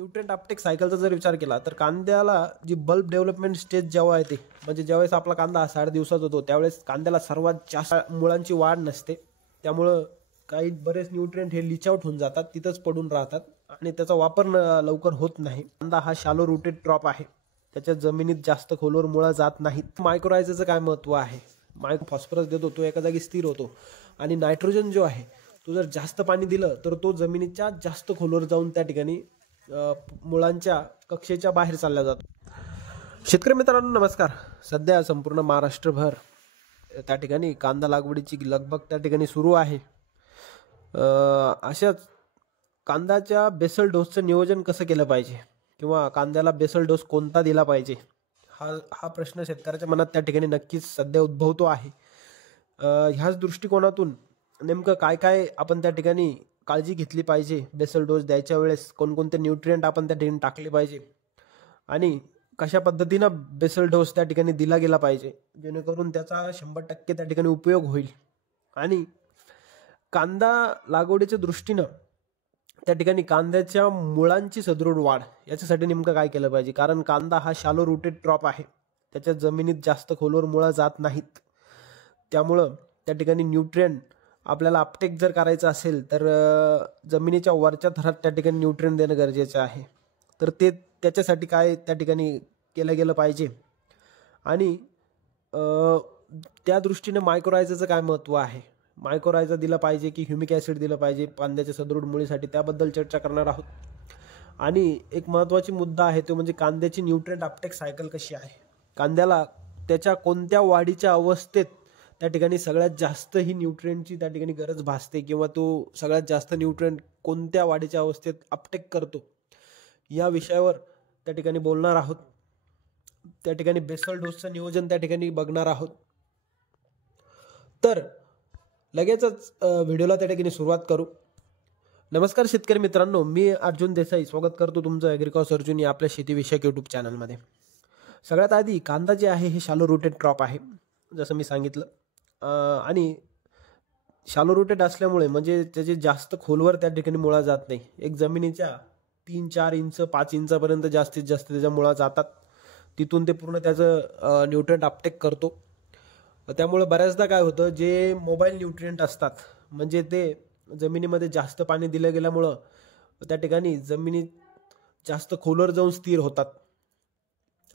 Nutrient Uptake सायकलचा जर विचार केला तर कांद्याला जी बल्ब डेव्हलपमेंट स्टेज जेव्हा येते, म्हणजे ज्यावेळेस आपला कांदा 60 दिवसात होतो त्यावेळेस कांद्याला सर्वात जास्त मुळांची वाढ नसते. त्यामुळं काही बरेच न्यूट्रिएंट हे लीच आउट होऊन जातात, तिथंच पडून राहतात आणि त्याचा वापर लवकर होत नाही. कांदा हा शॅलो रूटेड क्रॉप आहे, त्याच्या जमिनीत जास्त खोलवर मुळा जात नाहीत. मायक्रोरायझाचं काय महत्त्व आहे? मायक्रो फॉस्फरस देतो, तो एका जागी स्थिर होतो आणि नायट्रोजन जो आहे तो जर जास्त पाणी दिलं तर तो जमिनीच्या जास्त खोलवर जाऊन त्या ठिकाणी मुळांच्या कक्षेच्या बाहेर चालला जातो. शेतकरी मित्रांनो नमस्कार. सध्या संपूर्ण महाराष्ट्रभर त्या ठिकाणी कांदा लागवडीची लगबग त्या ठिकाणी सुरू आहे. अशाच कांद्याच्या बेसल डोसचं नियोजन कसं केलं पाहिजे किंवा कांद्याला बेसल डोस कोणता दिला पाहिजे हा प्रश्न शेतकऱ्याच्या मनात त्या ठिकाणी नक्कीच सध्या उद्भवतो आहे. ह्याच दृष्टिकोनातून नेमकं काय काय आपण त्या ठिकाणी काळजी घेतली पाहिजे, बेसल डोस द्यायच्या वेळेस कोणकोणते न्यूट्रिएंट आपण त्या ठिकाणी टाकले पाहिजे आणि कशा पद्धतीनं बेसल डोस त्या ठिकाणी दिला गेला पाहिजे जेणेकरून त्याचा 100% त्या ठिकाणी उपयोग होईल. आणि कांदा लागवडीच्या दृष्टीनं त्या ठिकाणी कांद्याच्या मुळांची सदृढ वाढ याच्यासाठी नेमकं काय केलं पाहिजे, कारण कांदा हा शॅलो रूटेड क्रॉप आहे, त्याच्या जमिनीत जास्त खोलवर मुळा जात नाहीत. त्यामुळं त्या ठिकाणी न्यूट्रिएंट आपल्याला अपटेक जर करायचं असेल तर जमिनीच्या वरच्या थरात त्या ठिकाणी न्यूट्रिएंट देणं गरजेचं आहे. तर ते त्याच्यासाठी काय त्या ठिकाणी केलं गेलं पाहिजे आणि त्या दृष्टीने मायक्रोरायझाचं काय महत्त्व आहे, मायक्रोरायझा दिला पाहिजे की ह्युमिक ॲसिड दिलं पाहिजे कांद्याच्या सदृढ मुळीसाठी, त्याबद्दल चर्चा करणार आहोत. आणि एक महत्त्वाची मुद्दा आहे तो म्हणजे कांद्याची न्यूट्रिएंट अपटेक सायकल कशी आहे, कांद्याला त्याच्या कोणत्या वाढीच्या अवस्थेत त्या ठिकाणी सगळ्यात जास्त ही न्यूट्रिएंटची त्या ठिकाणी गरज भासते किंवा तो सगळ्यात जास्त न्यूट्रिएंट कोणत्या वाढीच्या अवस्थेत अपटेक करतो, या विषयावर त्या ठिकाणी बोलणार आहोत. त्या ठिकाणी बेसल डोसचं नियोजन त्या ठिकाणी बघणार आहोत. तर लगेचच व्हिडिओला त्या ठिकाणी सुरुवात करू. नमस्कार शेतकरी मित्रांनो, मी अर्जुन देसाई स्वागत करतो तुमचं ॲग्रिकॉस अर्जुन या आपल्या शेतीविषयक यूट्यूब चॅनलमध्ये. सगळ्यात आधी कांदा जे आहे हे शॅलो रूटेड क्रॉप आहे जसं मी सांगितलं, आणि शॅलो रूटेड असल्यामुळे म्हणजे त्याचे जास्त खोलवर त्या ठिकाणी मुळा जात नाही. एक जमिनीच्या 3-4 इंच 5 इंचापर्यंत जास्तीत जास्त त्याच्या मुळा जातात, तिथून ते पूर्ण त्याचं न्यूट्रिएंट अपटेक करतो. त्यामुळे बऱ्याचदा काय होतं, जे मोबाईल न्यूट्रिएंट असतात म्हणजे ते जमिनीमध्ये जास्त पाणी दिलं गेल्यामुळं त्या ठिकाणी जमिनीत जास्त खोलवर जाऊन स्थिर होतात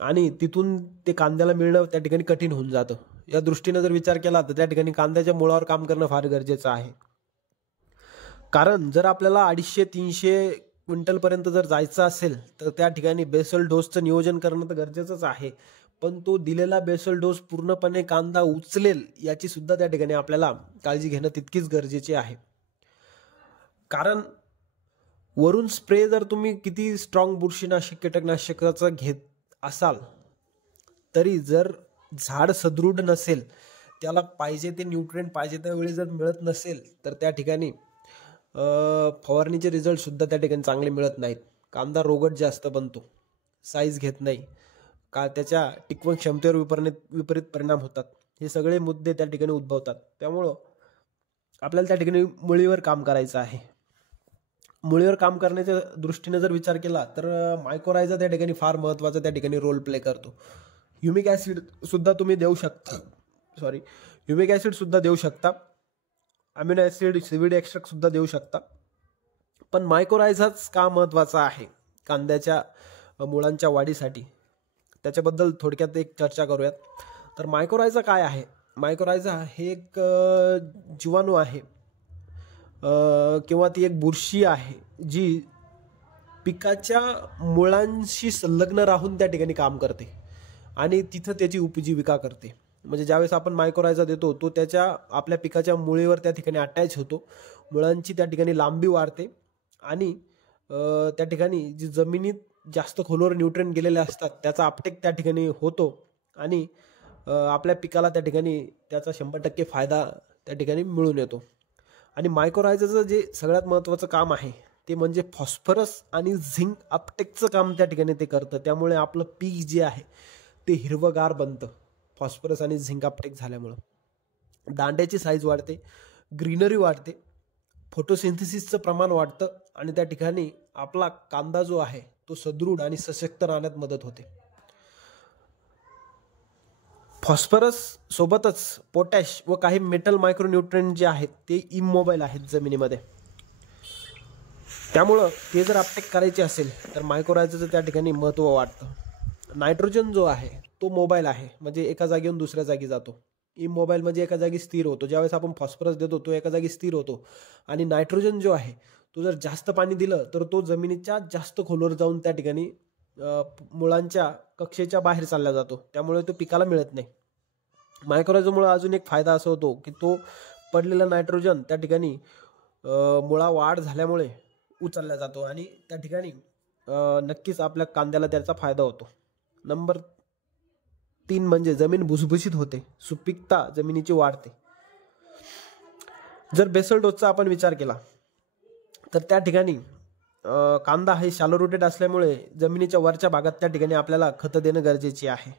आणि तिथून ते कांद्याला मिळणं त्या ठिकाणी कठीण होऊन जातं. या दृष्टीने जर विचार केला तर त्या ठिकाणी कांद्याच्या मुळावर काम करणं फार गरजेचं आहे. कारण जर आपल्याला 250-300 क्विंटलपर्यंत जर जायचं असेल तर त्या ठिकाणी बेसल डोसचं नियोजन करणं तर गरजेचंच आहे, पण तो दिलेला बेसल डोस पूर्णपणे कांदा उचलेल याची सुद्धा त्या ठिकाणी आपल्याला काळजी घेणं तितकीच गरजेची आहे. कारण वरून स्प्रे जर तुम्ही किती स्ट्रॉंग बुरशीनाशक कीटकनाशकाचं घेत असाल तरी जर झाड सदृढ नसेल, त्याला पाहिजे ते न्यूट्रिएंट पाहिजे त्यावेळी जर मिळत नसेल तर त्या ठिकाणी फवारणीचे रिझल्ट सुद्धा त्या ठिकाणी चांगले मिळत नाहीत. कांदा रोगट जास्त बनतो, साईज घेत नाही, का त्याच्या टिकवण क्षमतेवर विपरीत परिणाम होतात. हे सगळे मुद्दे त्या ठिकाणी उद्भवतात. त्यामुळं आपल्याला त्या ठिकाणी मुळीवर काम करायचं आहे. मुळीवर काम करण्याच्या दृष्टीने जर विचार केला तर मायक्रोरायझा त्या ठिकाणी फार महत्त्वाचा त्या ठिकाणी रोल प्ले करतो. ह्युमिक ॲसिड सुद्धा तुम्ही देऊ शकता, ह्युमिक ॲसिड सुद्धा देऊ शकता, अमिनो ॲसिड सीव्हीड एक्स्ट्रॅक्ट सुद्धा देऊ शकता. पण मायक्रोरायझाच का महत्त्वाचा आहे कांद्याच्या मुळांच्या वाढीसाठी, त्याच्याबद्दल थोडक्यात एक चर्चा करूयात. तर मायक्रोरायझा काय आहे? मायक्रोरायझा हे एक जीवाणू आहे किंवा ती एक बुरशी आहे जी पिकाच्या मुळांशी संलग्न राहून त्या ठिकाणी काम करते आणि तिथं त्याची उपजीविका करते. म्हणजे ज्यावेळेस आपण मायक्रोरायझा देतो तो त्याच्या आपल्या पिकाच्या मुळीवर त्या ठिकाणी अटॅच होतो, मुळांची त्या ठिकाणी लांबी वाढते आणि त्या ठिकाणी जी जमिनीत जास्त खोलवर न्यूट्रिएंट गेलेले असतात त्याचा अपटेक त्या ठिकाणी होतो आणि आपल्या पिकाला त्या ठिकाणी त्याचा 100% फायदा त्या ठिकाणी मिळून येतो. आणि मायक्रोरायझाचं जे सगळ्यात महत्त्वाचं काम आहे ते म्हणजे फॉस्फरस आणि झिंक अपटेकचं काम त्या ठिकाणी ते करतं. त्यामुळे आपलं पीक जे आहे ते हिरवगार बनतं फॉस्फरस आणि झिंक अपटेक झाल्यामुळं. दांड्याची साईज वाढते, ग्रीनरी वाढते, फोटोसिंथेसिसचं प्रमाण वाढतं आणि त्या ठिकाणी आपला कांदा जो आहे तो सदृढ आणि सशक्त राहण्यात मदत होते. फॉस्फरस सोबतच पोटॅश व काही मेटल मायक्रोन्यूट्रिएंट जे आहेत ते इमोबाईल आहेत जमिनीमध्ये. त्यामुळं ते जर अपटेक करायचे असेल तर मायक्रोरायझाचं त्या ठिकाणी महत्त्व वाढतं. नायट्रोजन जो आहे तो मोबाईल आहे, म्हणजे एका जागेहून दुसऱ्या जागी जातो. इमोबाईल म्हणजे एका जागी स्थिर होतो. ज्यावेळेस आपण फॉस्फरस देतो तो एका जागी स्थिर होतो. आणि नायट्रोजन जो आहे तो जर जास्त पाणी दिलं तर तो जमिनीच्या जास्त खोलवर जाऊन त्या ठिकाणी मुळांच्या कक्षेच्या बाहेर चालला जातो. त्यामुळे तो पिकाला मिळत नाही. मायक्रोरायझामुळे अजून एक फायदा असा होतो की तो पडलेला नायट्रोजन त्या ठिकाणी मुळा वाढ झाल्यामुळे उचलला जातो आणि त्या ठिकाणी नक्कीच आपल्या कांद्याला त्याचा फायदा होतो. नंबर 3 म्हणजे जमीन भुसभुशीत होते, सुपीकता जमिनीची वाढते. जर बेसल डोसचा आपण विचार केला तर त्या ठिकाणी कांदा हे शॅलो रुटेड असल्यामुळे जमिनीच्या वरच्या भागात त्या ठिकाणी आपल्याला खतं देणं गरजेचे आहे.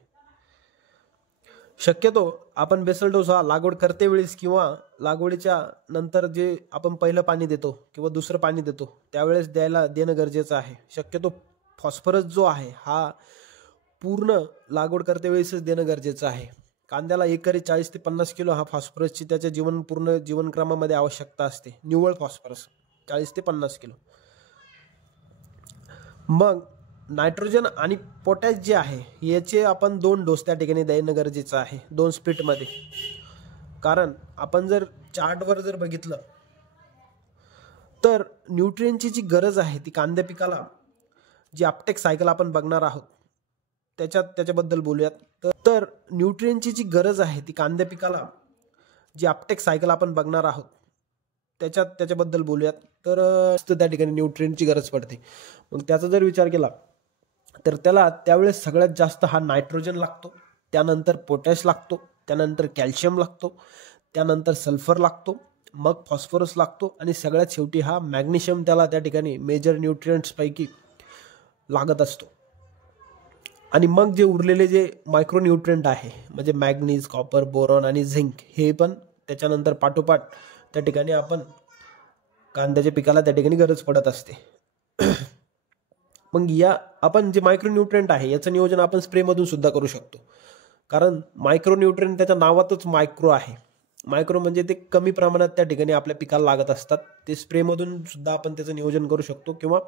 शक्यतो आपण बेसल डोस हा लागवड करते वेळेस किंवा लागवडीच्या नंतर जे आपण पहिलं पाणी देतो किंवा दुसरं पाणी देतो त्यावेळेस देणं गरजेचं आहे. शक्यतो फॉस्फरस जो आहे हा पूर्ण लागवड करते वेळेसच देणं गरजेचं आहे. कांद्याला एकरी 40 ते 50 किलो हा फॉस्फरसची त्याच्या पूर्ण जीवनक्रमामध्ये आवश्यकता असते. निव्वळ फॉस्फरस 40 ते 50 किलो. मग नायट्रोजन आणि पोटॅश जे आहे याचे आपण 2 डोस त्या ठिकाणी देणं गरजेचं आहे, 2 स्प्लिटमध्ये. कारण आपण जर चार्टवर जर बघितलं तर न्यूट्रिएंटची जी गरज आहे ती कांद्या पिकाला जी अपटेक सायकल आपण बघणार आहोत त्याच्याबद्दल बोलूयात. तर न्यूट्रिएंटची जी गरज आहे ती कांद्या पिकाला जी अपटेक सायकल आपण बघणार आहोत त्याच्याबद्दल बोलूयात. तर त्या ठिकाणी न्यूट्रिएंटची गरज पडते. मग त्याचा जर विचार केला तर त्याला त्यावेळेस सगळ्यात जास्त हा नायट्रोजन लागतो, त्यानंतर पोटॅश लागतो, त्यानंतर कॅल्शियम लागतो, त्यानंतर सल्फर लागतो, मग फॉस्फरस लागतो आणि सगळ्यात शेवटी हा मॅग्नेशियम त्याला त्या ठिकाणी मेजर न्यूट्रिएंट्स पैकी लागत असतो. आणि मग जे उरलेले जे मायक्रोन्यूट्रिएंट आहे म्हणजे मॅग्नीज, कॉपर, बोरॉन आणि झिंक हे पण त्याच्यानंतर पाठोपाठ त्या ठिकाणी आपण कांद्याच्या पिकाला त्या ठिकाणी गरज पडत असते. मग या आपण जे मायक्रोन्यूट्रिएंट आहे याचं नियोजन आपण स्प्रेमधून सुद्धा करू शकतो. कारण मायक्रोन्यूट्रिएंट त्याच्या नावातच मायक्रो आहे. मायक्रो म्हणजे ते कमी प्रमाणात त्या ठिकाणी आपल्या पिकाला लागत असतात. ते स्प्रेमधून सुद्धा आपण त्याचं नियोजन करू शकतो किंवा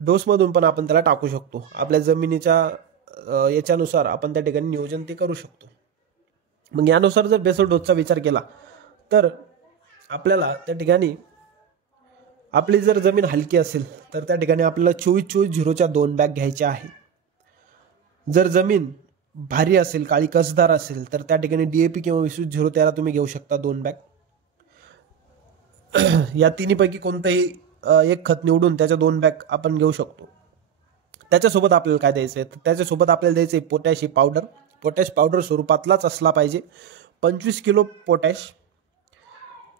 डोसमधून पण आपण त्याला टाकू शकतो. आपल्या जमिनीच्या याच्यानुसार आपण त्या ठिकाणी नियोजन ते करू शकतो. मग यानुसार जर बेसल डोसचा विचार केला तर आपल्याला त्या ठिकाणी आपली जर जमीन हलकी असेल तर त्या ठिकाणी आपल्याला 24-24-0च्या 2 बॅग घ्यायच्या आहे. जर जमीन भारी असेल, काळी कसदार असेल तर त्या ठिकाणी DAP किंवा 20-0-13 तुम्ही घेऊ शकता 2 बॅग. या तिन्हीपैकी कोणतंही एक खत निवडून त्याच्या 2 बॅग आपण घेऊ शकतो. त्याच्यासोबत आपल्याला काय द्यायचं आहे तर त्याच्यासोबत आपल्याला द्यायचं आहे पोटॅश पावडर. पोटॅश पावडर स्वरूपातलाच असला पाहिजे. 25 किलो पोटॅश.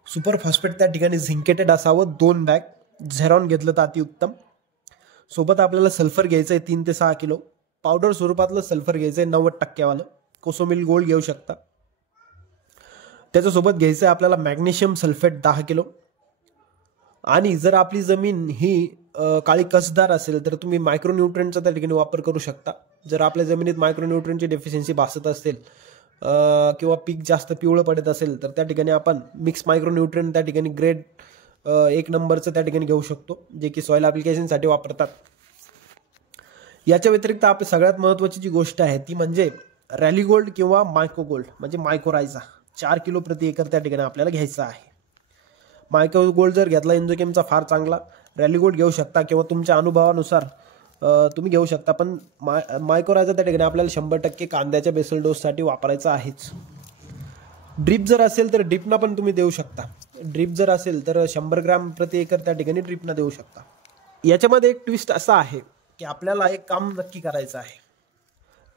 सुपर फॉस्फेट त्या ठिकाणी झिंकेटेड असावं 2 बॅग. झेरॉन घेतलं तर अतिउत्तम. सोबत आपल्याला सल्फर घ्यायचं आहे 3 ते 6 किलो. पावडर स्वरूपातलं सल्फर घ्यायचं आहे 90% वालं. कोसोमिल गोल्ड घेऊ शकता. त्याच्यासोबत घ्यायचं आहे आपल्याला मॅग्नेशियम सल्फेट 10 किलो. आणि जर आपली जमीन ही काळी कसदार असेल तर तुम्ही मायक्रोन्यूट्रिएंटचा त्या ठिकाणी वापर करू शकता. जर आपल्या जमिनीत मायक्रोन्यूट्रिएंटची डेफिशियन्सी भासत असेल किंवा पीक जास्त पिवळं पडत असेल तर त्या ठिकाणी आपण मिक्स मायक्रोन्यूट्रिएंट त्या ठिकाणी ग्रेड 1 नंबरचं त्या ठिकाणी घेऊ शकतो, जे की सॉइल ॲप्लिकेशनसाठी वापरतात. याच्या व्यतिरिक्त आपली सगळ्यात महत्त्वाची जी गोष्ट आहे ती म्हणजे रॅली गोल्ड किंवा मायको गोल्ड म्हणजे मायकोरायझा 4 किलो प्रति एकर त्या ठिकाणी आपल्याला घ्यायचा आहे. मायको गोल्ड जर घेतला एन्झोकेमचा फार चांगला. रॅली गोल्ड घेऊ शकता किंवा तुमच्या अनुभवानुसार तुम्ही घेऊ शकता. पण मायकोरायझा त्या ठिकाणी आपल्याला 100% कांद्याच्या बेसल डोससाठी वापरायचा आहेच. ड्रीप जर असेल तर ड्रीपना पण तुम्ही देऊ शकता. ड्रीप जर असेल तर 100 ग्रॅम प्रति एकर त्या ठिकाणी ड्रीपना देऊ शकता. याच्यामध्ये एक ट्विस्ट असा आहे की आपल्याला एक काम नक्की करायचं आहे.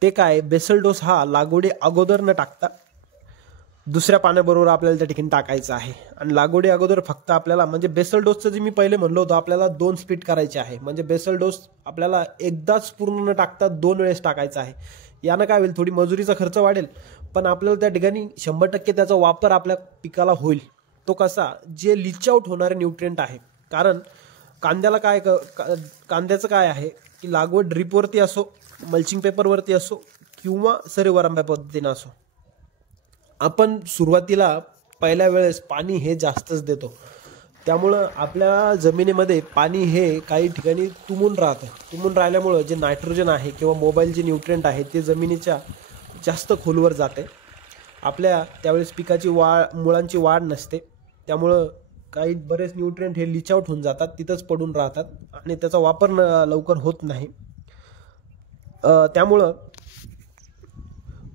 ते काय, बेसल डोस हा लागवडी अगोदर न टाकता दुसऱ्या पाण्याबरोबर आपल्याला त्या ठिकाणी टाकायचं आहे. आणि लागवडी अगोदर फक्त आपल्याला म्हणजे बेसल डोसचं जे मी पहिले म्हणलो होतो आपल्याला 2 स्प्लिट करायचे आहे. म्हणजे बेसल डोस आपल्याला एकदाच पूर्ण न टाकता 2 वेळेस टाकायचा आहे. यानं काय होईल, थोडी मजुरीचा खर्च वाढेल पण आपल्याला त्या ठिकाणी 100% त्याचा वापर आपल्या पिकाला होईल. तो कसा, जे लिच आउट होणारे न्यूट्रिएंट आहे. कारण कांद्याचं काय आहे की लागवड ड्रीपवरती असो, मल्चिंग पेपरवरती असो किंवा सरीवरंब्या पद्धतीने असो, आपण सुरुवातीला पहिल्या वेळेस पाणी हे जास्तच देतो. त्यामुळं आपल्या जमिनीमध्ये पाणी हे काही ठिकाणी तुंबून राहतं. तुंबून राहिल्यामुळं जे नायट्रोजन आहे किंवा मोबाईल जे न्यूट्रिएंट आहे ते जमिनीच्या जास्त खोलवर जाते. आपल्या त्यावेळेस पिकाची मुळांची वाढ नसते. त्यामुळं काही बरेच न्यूट्रिएंट हे लीच आउट होऊन जातात, तिथंच पडून राहतात आणि त्याचा वापर लवकर होत नाही. त्यामुळं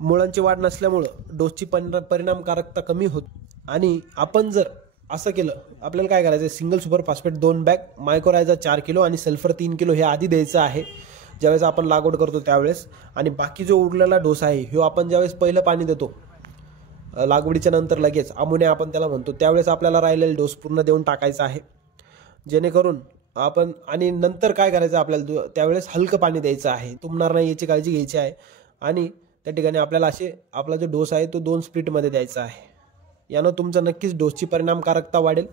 मुळांची वाढ नसल्यामुळं डोसची परिणामकारकता कमी होत. आणि आपण जर असं केलं, आपल्याला काय करायचं, single super phosphate 2 bag, mycorrhiza 4 kilo आणि सल्फर 3 किलो हे आधी द्यायचं आहे ज्यावेळेस आपण लागवड करतो त्यावेळेस. आणि बाकी जो उरलेला डोस आहे ह्यो आपण ज्यावेळेस पहिलं पाणी देतो लागवडीच्या नंतर लगेच अमोनिया आपण त्याला म्हणतो, त्यावेळेस आपल्याला राहिलेला डोस पूर्ण देऊन टाकायचा आहे. जेणेकरून आपण आणि नंतर काय करायचं, आपल्याला त्यावेळेस हलकं पाणी द्यायचं आहे, तुंबणार नाही याची काळजी घ्यायची आहे. आणि त्या ठिकाणी आपल्याला आपला जो डोस आहे तो 2 स्प्लिटमध्ये द्यायचा आहे. यानं तुमचा नक्कीच डोसची परिणामकारकता वाढेल,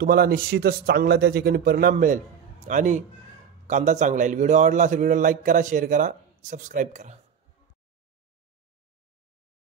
तुम्हाला निश्चितच चांगला त्या ठिकाणी परिणाम मिळेल आणि कांदा चांगला येईल. व्हिडिओ आवडला असेल व्हिडिओ लाईक करा, शेअर करा, सबस्क्राईब करा.